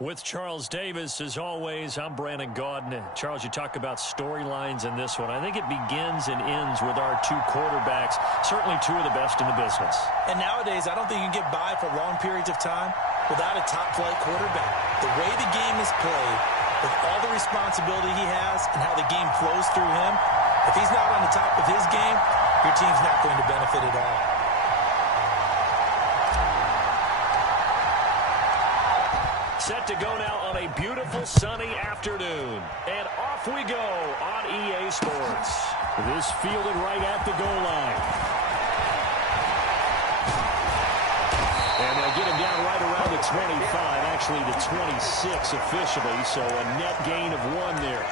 With Charles Davis, as always, I'm Brandon Gaudin. Charles, you talk about storylines in this one. I think it begins and ends with our two quarterbacks, certainly two of the best in the business. And nowadays, I don't think you can get by for long periods of time without a top-flight quarterback. The way the game is played, with all the responsibility he has and how the game flows through him, if he's not on the top of his game, your team's not going to benefit at all. Set to go now on a beautiful sunny afternoon. And off we go on EA Sports. This fielded right at the goal line. And they'll get him down right around the 25, actually the 26 officially, so a net gain of 1 there.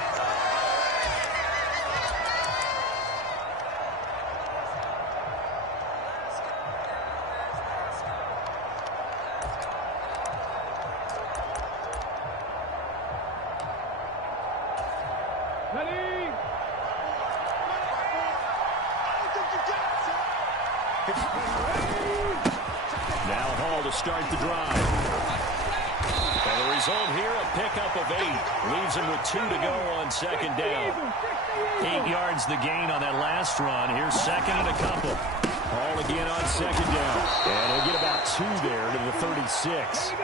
Now Hall to start the drive. And the result here, a pickup of 8. Leaves him with 2 to go on second down. 8 yards the gain on that last run. Here's second and a couple. Hall again on second down. And he'll get about 2 there to the 36.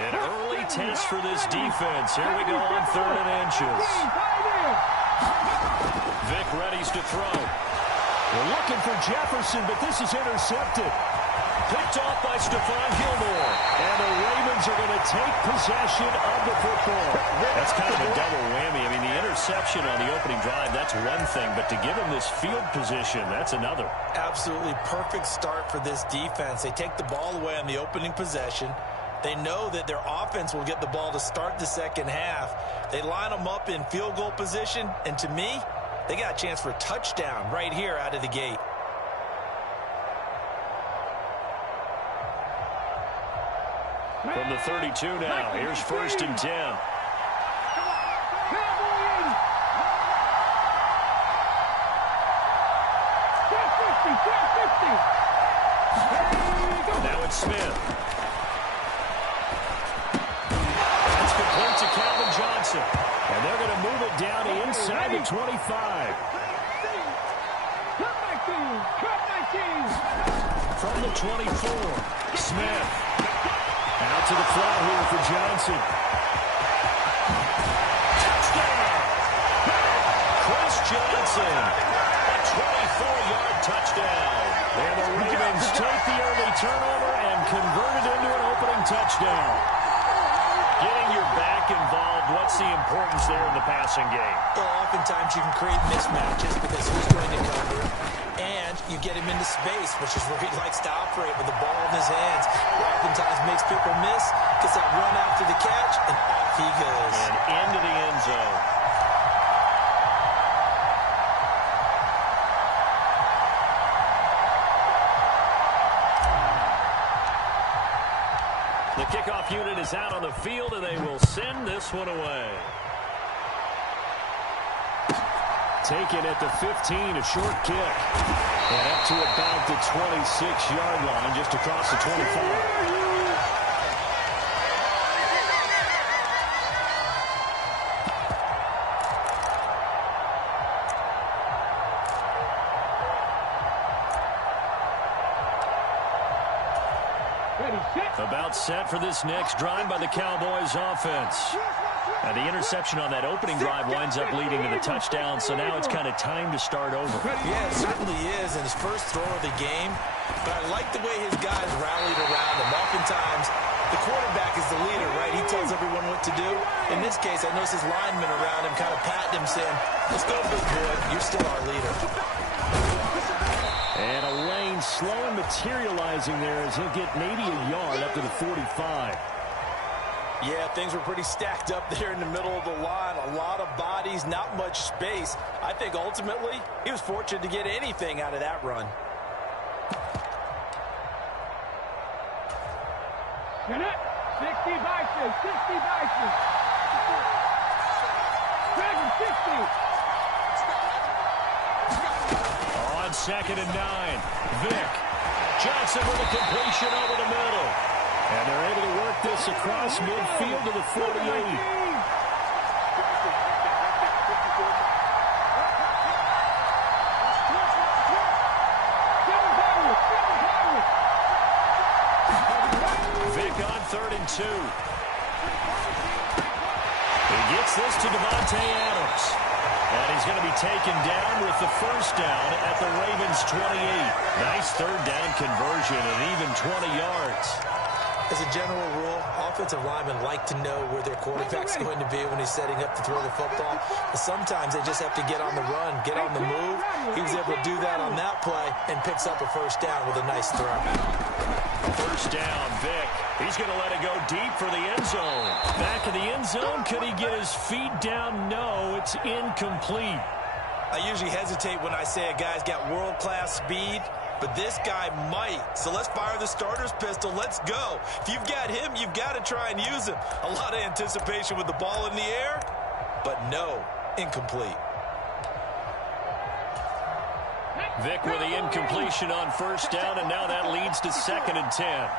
An early test for this defense. Here we go on 3rd and inches. Vic readies to throw. We're looking for Jefferson, but this is intercepted. Picked off by Stephon Gilmore. And the Ravens are going to take possession of the football. That's kind of a double whammy. I mean, the interception on the opening drive, that's one thing. But to give him this field position, that's another. Absolutely perfect start for this defense. They take the ball away on the opening possession. They know that their offense will get the ball to start the second half. They line them up in field goal position. And to me, they got a chance for a touchdown right here out of the gate. From the 32 now, here's 1st and 10. Now it's Smith. It's complete to Calvin Johnson. And they're going to move it down to inside the 25. From the 24, Smith. Out to the flat here for Johnson. Touchdown! Chris Johnson. A 24-yard touchdown. And the Ravens take the early turnover and convert it into an opening touchdown. Getting your back involved, what's the importance there in the passing game? Well, oftentimes you can create mismatches because who's going to cover, and you get him into space, which is where he likes to operate with the ball in his hands. It oftentimes makes people miss, gets that run after the catch, and off he goes. And into the end zone. The kickoff unit is out on the field, and they will send this one away. Taken at the 15, a short kick. And up to about the 26-yard line, just across the 25. About set for this next drive by the Cowboys offense. Now the interception on that opening drive winds up leading to the touchdown, so now it's kind of time to start over. Yeah, it certainly is in his first throw of the game, but I like the way his guys rallied around him. Oftentimes, the quarterback is the leader, right? He tells everyone what to do. In this case, I noticed his linemen around him kind of patting him, saying, "Let's go, big boy. You're still our leader." And a lane slowly materializing there as he'll get maybe a yard up to the 45. Yeah, things were pretty stacked up there in the middle of the line. A lot of bodies, not much space. I think ultimately he was fortunate to get anything out of that run. Get it? 60 Bison, 60 Bison. Dragon 60. On 2nd and 9, Vic. Johnson with a completion over the middle. And they're able to work this pass across midfield to the 48. Vic on 3rd and 2. He gets this to Devontae Adams. And he's going to be taken down with the first down at the Ravens' 28. Nice 3rd down conversion and even 20 yards. As a general rule, offensive linemen like to know where their quarterback's going to be when he's setting up to throw the football. But sometimes they just have to get on the run, get on the move. He was able to do that on that play and picks up a first down with a nice throw. First down, Vic. He's going to let it go deep for the end zone. Back in the end zone, could he get his feet down? No, it's incomplete. I usually hesitate when I say a guy's got world-class speed, but this guy might. So let's fire the starter's pistol. Let's go. If you've got him, you've got to try and use him. A lot of anticipation with the ball in the air, but no, incomplete. Vic with the incompletion on first down, and now that leads to 2nd and 10.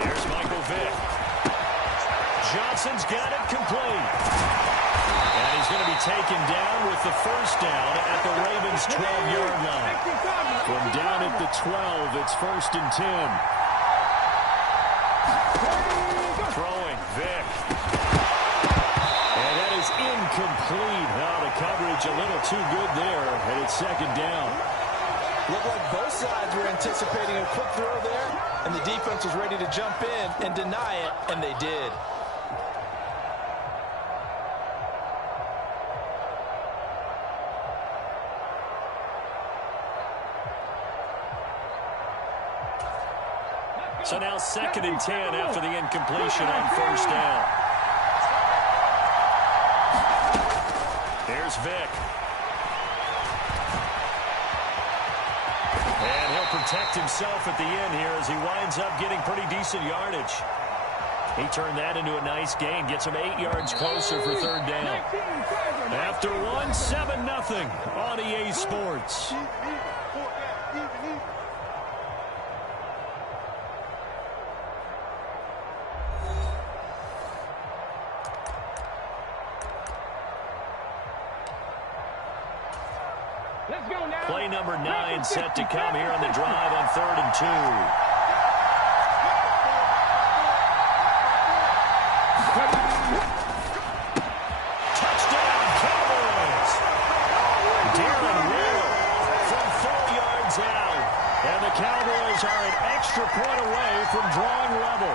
Here's Michael Vick. Johnson's got it complete. And he's going to be taken down with the first down at the Ravens' 12-yard line. From down at the 12, it's 1st and 10. Throwing, Vick. And that is incomplete. Now the coverage a little too good there, and it's 2nd down. Looked like both sides were anticipating a quick throw there, and the defense was ready to jump in and deny it, and they did. So now 2nd and 10 after the incompletion on first down. Here's Vic. And he'll protect himself at the end here as he winds up getting pretty decent yardage. He turned that into a nice gain. Gets him 8 yards closer for 3rd down. After 7-0 on EA Sports. Play number 9 set to come here on the drive on 3rd and 2. Touchdown, Cowboys! Darren Will from 4 yards out. And the Cowboys are an extra point away from drawing level.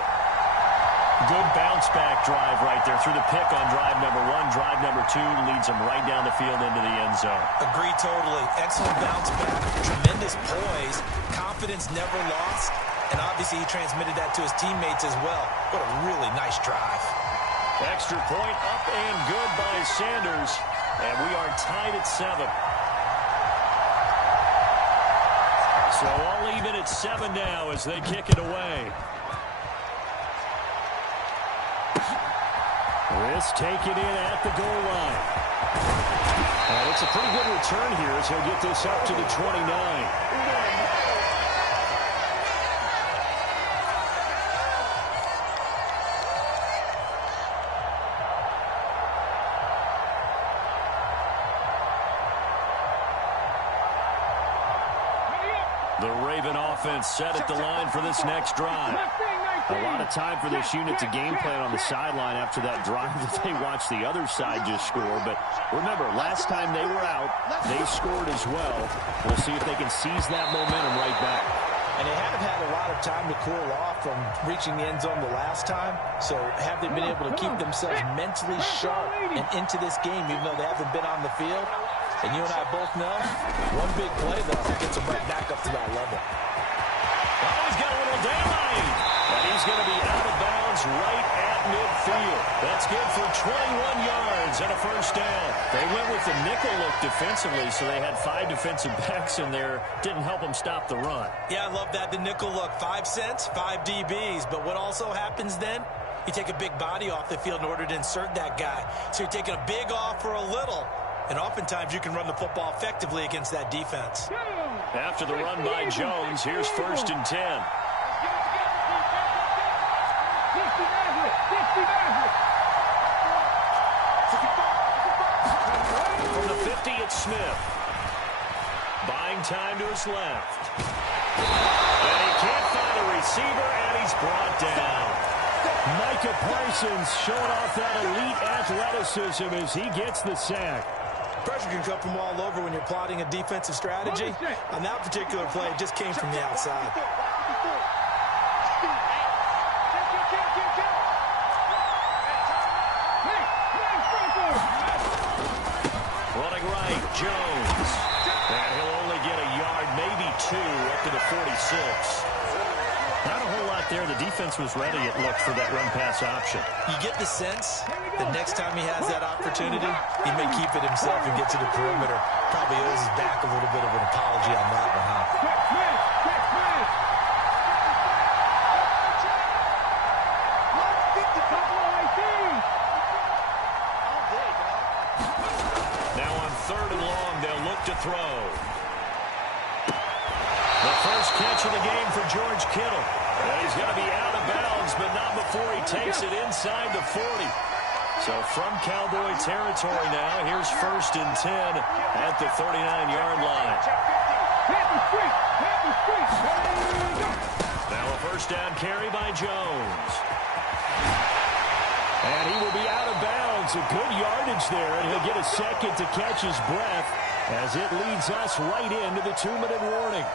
Good bounce-back drive right there through the pick on drive number 1. Drive number 2 leads them right down the field into the end zone. Agree totally. Excellent bounce-back. Tremendous poise. Confidence never lost. And obviously he transmitted that to his teammates as well. What a really nice drive. Extra point up and good by Sanders. And we are tied at 7. So all even at 7 now as they kick it away. This taken in at the goal line. And it's a pretty good return here as he'll get this up to the 29. The Raven offense set at the line for this next drive. A lot of time for this unit to game plan on the sideline after that drive that they watched the other side just score. But remember, last time they were out, they scored as well. We'll see if they can seize that momentum right back. And they haven't had a lot of time to cool off from reaching the end zone the last time. So have they been able to keep themselves mentally sharp and into this game, even though they haven't been on the field? And you and I both know, one big play, though, gets them right back up to that level. Oh, he's got a little daylight. And he's going to be out of bounds right at midfield. That's good for 21 yards and a first down. They went with the nickel look defensively, so they had 5 defensive backs in there. Didn't help them stop the run. Yeah, I love that, the nickel look. 5 cents, 5 DBs. But what also happens then? You take a big body off the field in order to insert that guy. So you're taking a big off for a little. And oftentimes you can run the football effectively against that defense. After the run by Jones, here's 1st and 10. From the 50, it's Smith. Buying time to his left. And he can't find a receiver, and he's brought down. Micah Parsons showing off that elite athleticism as he gets the sack. Pressure can come from all over when you're plotting a defensive strategy. On that particular play, it just came from the outside. Running right, Jones. And he'll only get a yard, maybe two, up to the 46. Not a whole lot there. The defense was ready, it looked, for that run-pass option. You get the sense that next time he has that opportunity, he may keep it himself and get to the perimeter. Probably owes his back a little bit of an apology on that one, huh? Now on 3rd and long, they'll look to throw. The first catch of the game for George Kittle. And he's going to be out of bounds, but not before he takes it inside the 40. So from Cowboy territory now, here's 1st and 10 at the 39-yard line. Now a first down carry by Jones. And he will be out of bounds. A good yardage there, and he'll get a second to catch his breath as it leads us right into the 2-minute warning.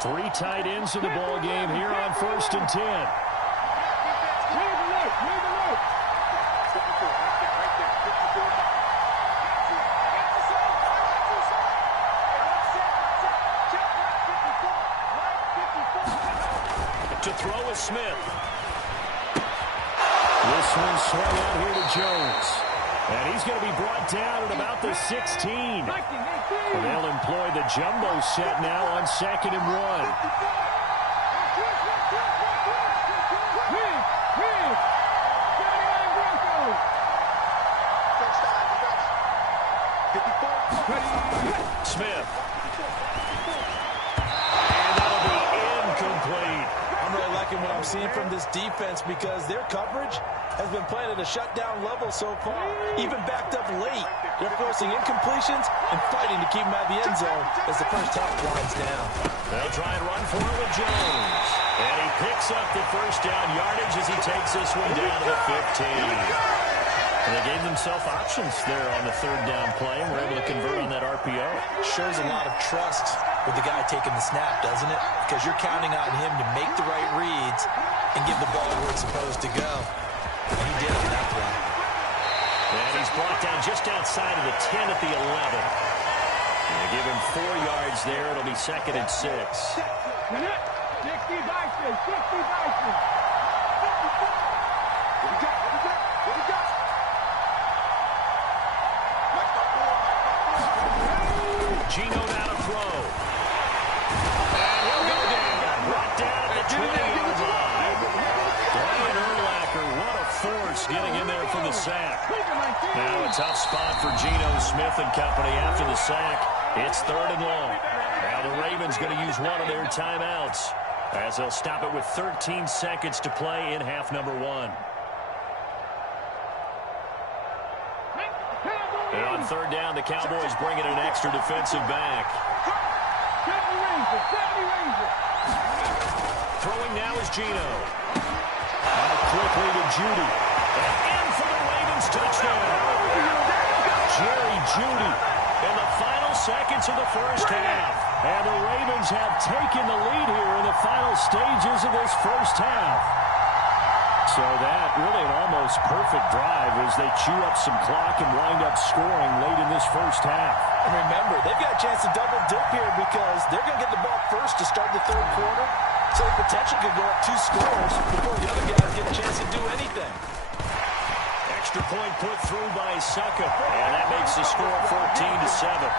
3 tight ends in the ball game here on 1st and 10. To throw is Smith. This one swung out here to Jones. And he's going to be brought down at about the 16. And they'll employ the jumbo set now on 2nd and 1. Smith. And that'll be incomplete. I'm really liking what I'm seeing from this defense because their coverage has been playing at a shutdown level so far, even backed up late. They're forcing incompletions and fighting to keep them out of the end zone as the first half winds down. They'll try and run for it with Jones. And he picks up the first down yardage as he takes this one down to the 15. And they gave themselves options there on the 3rd down play and were able to convert on that RPO. Shows a lot of trust with the guy taking the snap, doesn't it? Because you're counting on him to make the right reads and give the ball where it's supposed to go. And he did on that play. And he's brought down just outside of the 10 at the 11. And they give him 4 yards there. It'll be 2nd and 6. 60 Bison, 60 Bison. Gino now to throw. And he'll go down. Brought down at the 20-yard line. Brian Urlacher, what a force getting in there for the sack. Now a tough spot for Geno Smith and company after the sack. It's 3rd and long. Now the Ravens going to use one of their timeouts as they'll stop it with 13 seconds to play in half number 1. And on 3rd down, the Cowboys bring in an extra defensive back. Throwing now is Geno. Out quickly to Judy. And in for the Ravens touchdown. Jerry Judy. In the final seconds of the first half. And the Ravens have taken the lead here in the final stages of this first half. So that really an almost perfect drive as they chew up some clock and wind up scoring late in this first half. And remember, they've got a chance to double dip here because they're going to get the ball first to start the 3rd quarter. So the potential could go up 2 scores before the other guys get a chance to do anything. Extra point put through by Succa. And that makes the score 14-7.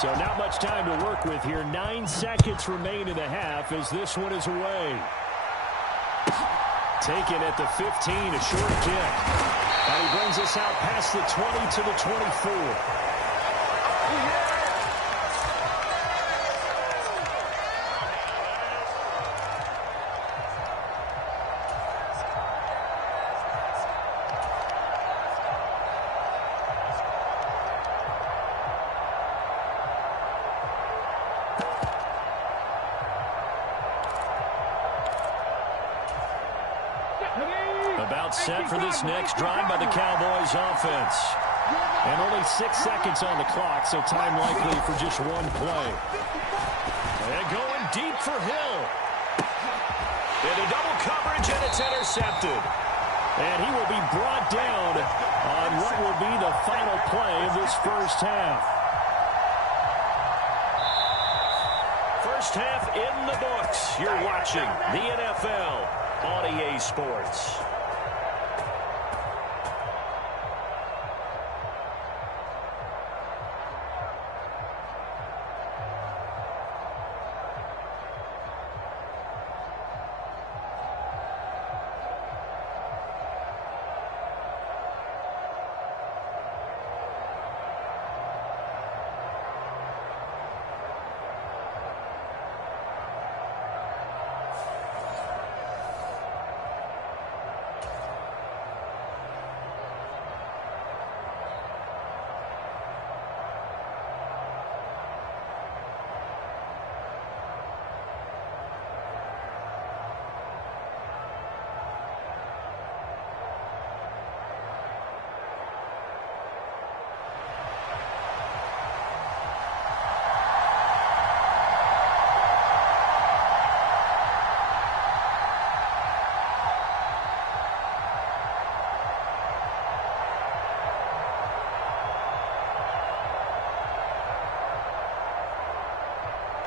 So not much time to work with here. 9 seconds remain in the half as this one is away. Taken at the 15, a short kick. And he brings us out past the 20 to the 24. About set for this next drive by the Cowboys offense. And only 6 seconds on the clock, so time likely for just one play. And going deep for Hill. Into double coverage, and it's intercepted. And he will be brought down on what will be the final play of this first half. First half in the books. You're watching the NFL on EA Sports.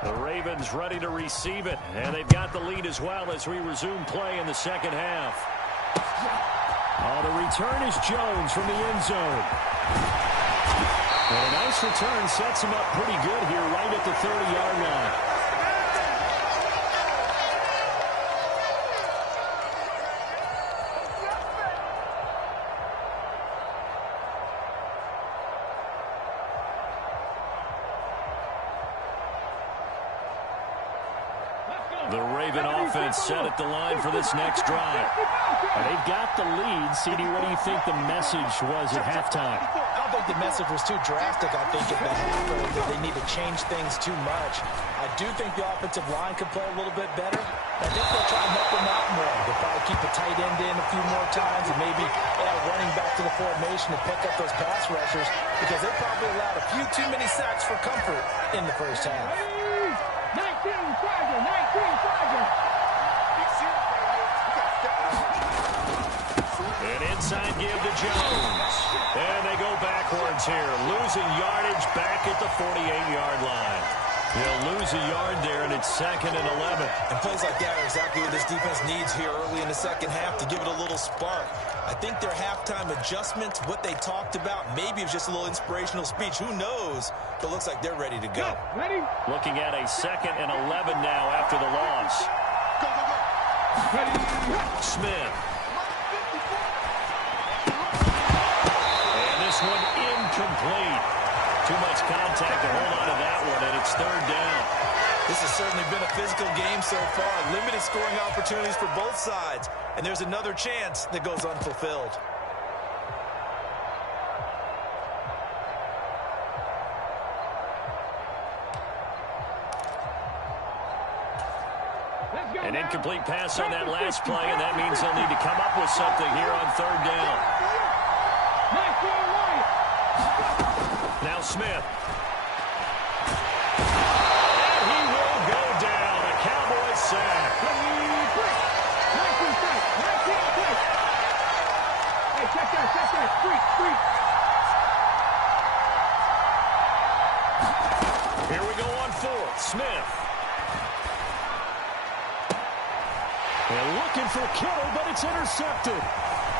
The Ravens ready to receive it, and they've got the lead as well as we resume play in the second half. The return is Jones from the end zone. And a nice return sets him up pretty good here right at the 30-yard line. The Raven offense set at the line for this next drive. And they've got the lead. CD, what do you think the message was at halftime? I don't think the message was too drastic. I think at the half that they need to change things too much. I do think the offensive line could play a little bit better. I think they'll try and help them out more. They'll probably keep the tight end in a few more times and maybe add running back to the formation to pick up those pass rushers because they probably allowed a few too many sacks for comfort in the first half. 19 Charger, 19 Charger. An inside give to Jones. And they go backwards here, losing yardage back at the 48-yard line. They'll lose a yard there, and it's 2nd and 11. And plays like that are exactly what this defense needs here early in the second half to give it a little spark. I think their halftime adjustments, what they talked about, maybe it was just a little inspirational speech. Who knows? But it looks like they're ready to go. Ready? Looking at a 2nd and 11 now after the loss. Smith. And this one incomplete. Too much contact to hold on to that one, and it's 3rd down. This has certainly been a physical game so far. Limited scoring opportunities for both sides. And there's another chance that goes unfulfilled. An incomplete pass on that last play, and that means they'll need to come up with something here on 3rd down. Now Smith. And he will go down. A Cowboys sack. Hey, check that. Freak. Here we go on 4th. Smith. And looking for Kittle, but it's intercepted.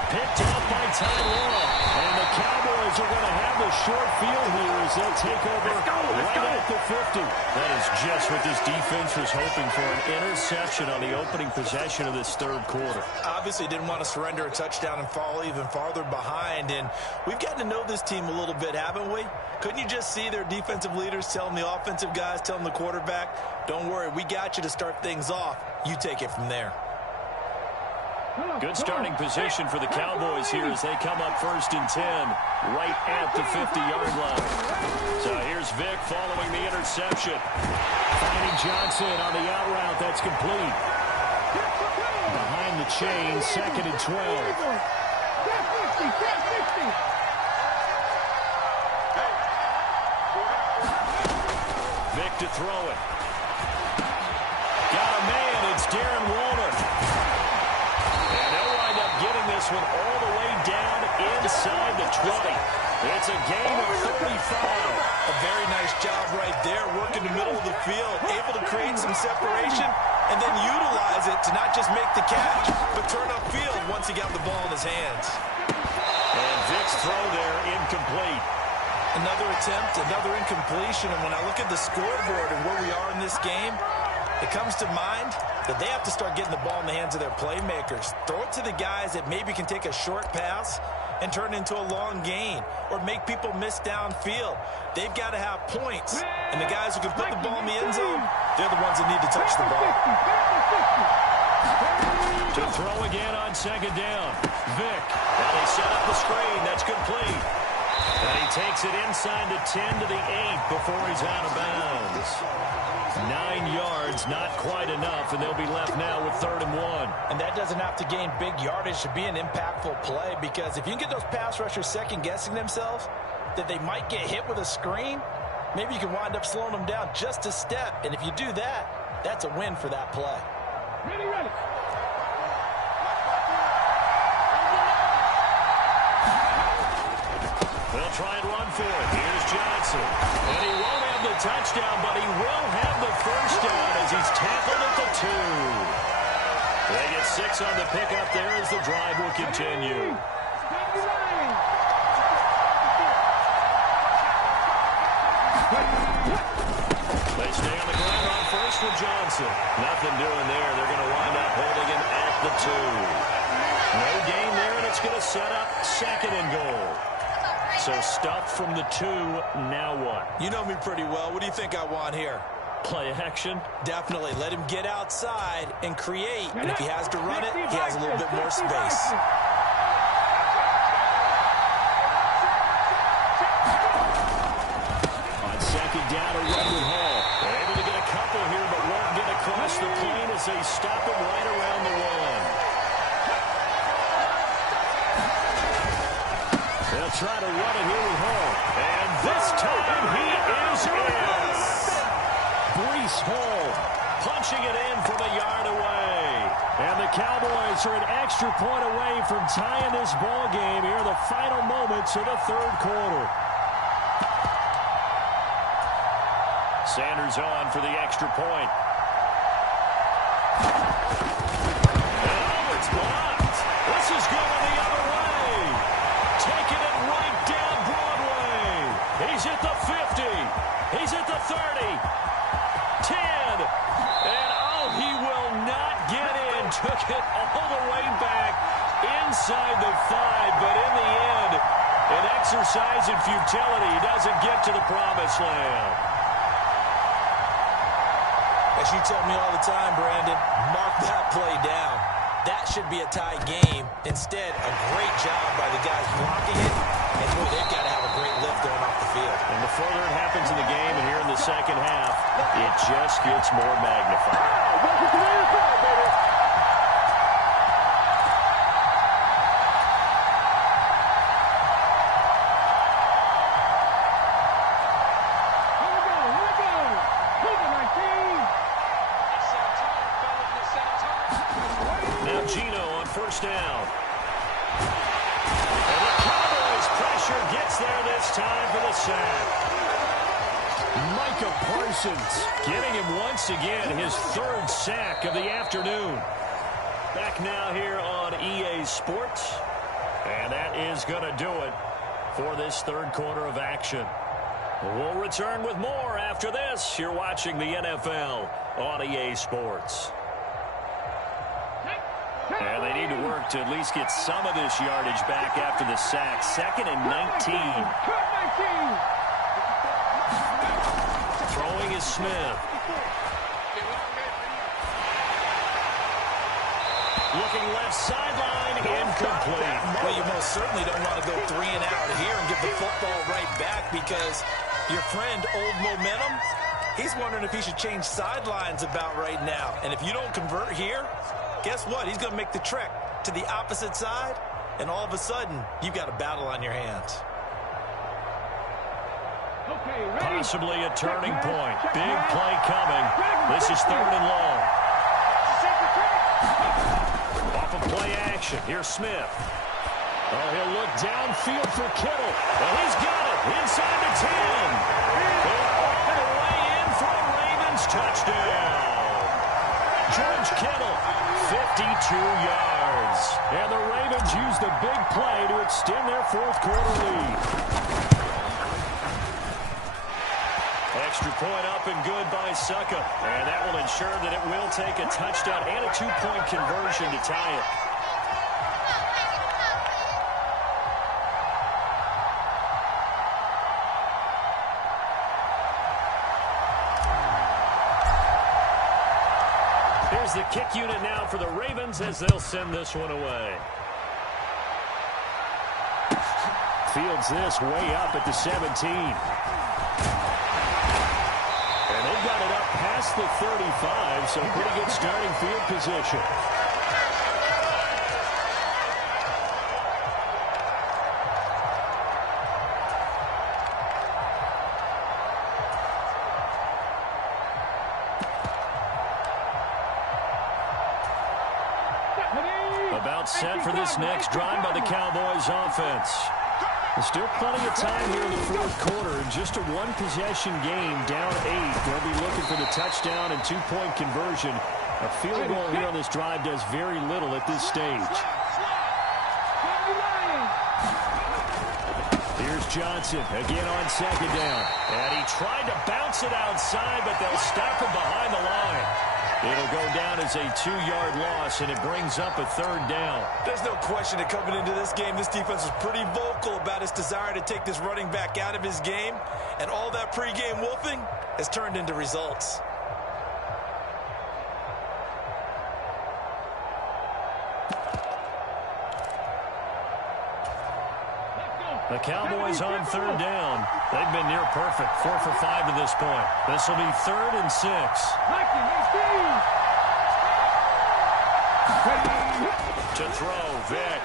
Picked off by Ty Law. And the Cowboys are going to have the short field here as they'll take over right at the 50. That is just what this defense was hoping for, an interception on the opening possession of this third quarter. Obviously didn't want to surrender a touchdown and fall even farther behind. And we've gotten to know this team a little bit, haven't we? Couldn't you just see their defensive leaders telling the offensive guys, telling the quarterback, don't worry, we got you to start things off. You take it from there. Good starting position for the Cowboys here as they come up 1st and 10 right at the 50-yard line. So here's Vic following the interception. Finding Johnson on the out route. That's complete. Behind the chain, 2nd and 12. Vic to throw it. Got a man. It's Darren Waller. Getting this one all the way down inside the 20. It's a gain of 35. A very nice job right there, working the middle of the field, able to create some separation, and then utilize it to not just make the catch, but turn upfield once he got the ball in his hands. And Vic's throw there, incomplete. Another attempt, another incompletion, and when I look at the scoreboard and where we are in this game, it comes to mind that they have to start getting the ball in the hands of their playmakers. Throw it to the guys that maybe can take a short pass and turn it into a long gain or make people miss downfield. They've got to have points. And the guys who can put the ball in the end zone, they're the ones that need to touch the ball. To throw again on 2nd down. Vic. And they set up the screen. That's complete. And he takes it inside the 10 to the 8 before he's out of bounds. 9 yards, not quite enough, and they'll be left now with 3rd and 1. And that doesn't have to gain big yardage to be an impactful play, because if you can get those pass rushers second-guessing themselves that they might get hit with a screen, maybe you can wind up slowing them down just a step. And if you do that, that's a win for that play. Ready. They'll try and run for it. Here's Johnson. And he won't have the touchdown, but he will have the first down as he's tackled at the 2. They get 6 on the pickup there as the drive will continue. They stay on the ground on first with Johnson. Nothing doing there. They're going to wind up holding him at the 2. No gain there, and it's going to set up 2nd and goal. So stuffed from the 2, now what? You know me pretty well. What do you think I want here? Play action? Definitely. Let him get outside and create. And if he has to run it, he has a little bit more space. On 2nd down, a run with Hall. They're able to get a couple here, but won't get across the plane as they stop him right around the 1. They'll try to run it here with Hall. And this time he is in. Breece Hall punching it in from a yard away. And the Cowboys are an extra point away from tying this ball game here in the final moments of the 3rd quarter. Sanders on for the extra point. Oh, it's blocked. This is going the other way. Taking it right down Broadway. He's at the 50. He's at the 30. 10. And, oh, he will not get in. Took it all the way back inside the 5. But in the end, an exercise in futility. He doesn't get to the promised land. As you tell me all the time, Brandon, mark that play down. That should be a tie game. Instead, a great job by the guys blocking it. And, boy, they've got to have a great lift going off the field. And the further it happens in the game, and here in the 2nd half, it just gets more magnified. Welcome to the NFL, baby. Now Gino on 1st down. And the Cowboys pressure gets there this time for the sack. Micah Parsons getting him once again his 3rd sack of the afternoon. Back now here on EA Sports. And that is going to do it for this third quarter of action. We'll return with more after this. You're watching the NFL on EA Sports. And they need to work to at least get some of this yardage back after the sack. 2nd and 19. Throwing is Smith. Looking left sideline, incomplete. Well, you most certainly don't want to go 3 and out here and give the football right back, because your friend, Old Momentum, he's wondering if he should change sidelines about right now. And if you don't convert here, guess what? He's going to make the trek to the opposite side, and all of a sudden, you've got a battle on your hands. Possibly a turning point. Big play coming. This is 3rd and long. Off of play action. Here's Smith. Oh, he'll look downfield for Kittle. And he's got it inside the 10. And all the way in for a Ravens touchdown. George Kittle, 52 yards. And the Ravens use the big play to extend their fourth quarter lead. Extra point up and good by Succa. And that will ensure that it will take a touchdown and a 2-point conversion to tie it. Here's the kick unit now for the Ravens as they'll send this one away. Fields this way up at the 17. They've got it up past the 35, so pretty good starting field position. About set for this next drive by the Cowboys offense. There's still plenty of time here in the fourth quarter. Just a one-possession game, down 8. They'll be looking for the touchdown and 2-point conversion. A field goal here on this drive does very little at this stage. Here's Johnson again on 2nd down. And he tried to bounce it outside, but they'll stop him behind the line. It'll go down as a 2-yard loss, and it brings up a 3rd down. There's no question that coming into this game, this defense was pretty vocal about its desire to take this running back out of his game, and all that pregame wolfing has turned into results. The Cowboys on 3rd down. They've been near perfect, 4 for 5 to this point. This will be 3rd and 6. To throw, Vick.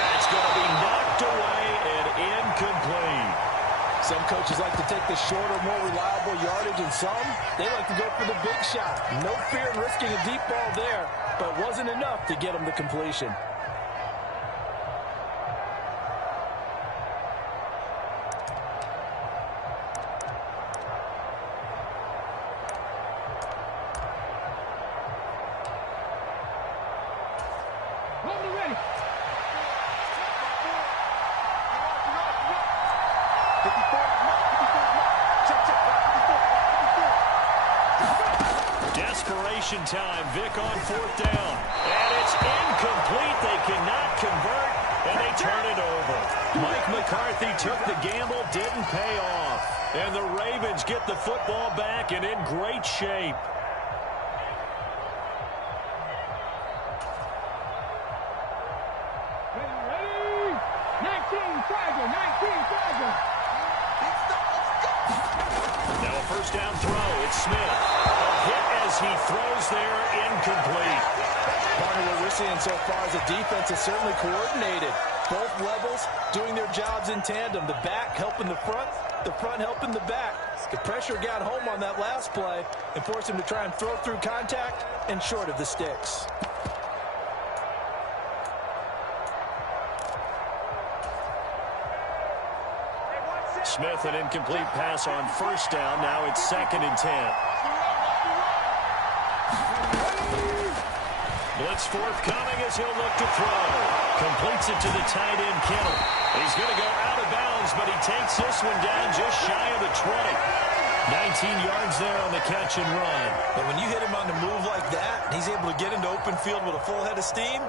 That's going to be knocked away and incomplete. Some coaches like to take the shorter, more reliable yardage, and some, they like to go for the big shot. No fear in risking a deep ball there, but it wasn't enough to get them the completion. Time. Vick on 4th down. And it's incomplete. They cannot convert, and they turn it over. Mike McCarthy took the gamble, didn't pay off. And the Ravens get the football back and in great shape. Ready? 19 Tiger. Now a 1st down throw. It's Smith. He throws there, incomplete. Part of what we're seeing so far is the defense is certainly coordinated. Both levels doing their jobs in tandem. The back helping the front helping the back. The pressure got home on that last play and forced him to try and throw through contact and short of the sticks. Smith, an incomplete pass on 1st down. Now it's 2nd and 10. Blitz forthcoming as he'll look to throw. Completes it to the tight end, Kittle. He's going to go out of bounds, but he takes this one down just shy of the 20. 19 yards there on the catch and run. But when you hit him on the move like that, he's able to get into open field with a full head of steam,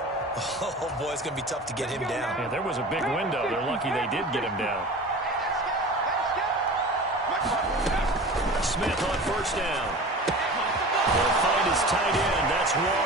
oh, boy, it's going to be tough to get him down. Yeah, there was a big window. They're lucky they did get him down. Smith on first down. He'll find his tight end. That's Wall.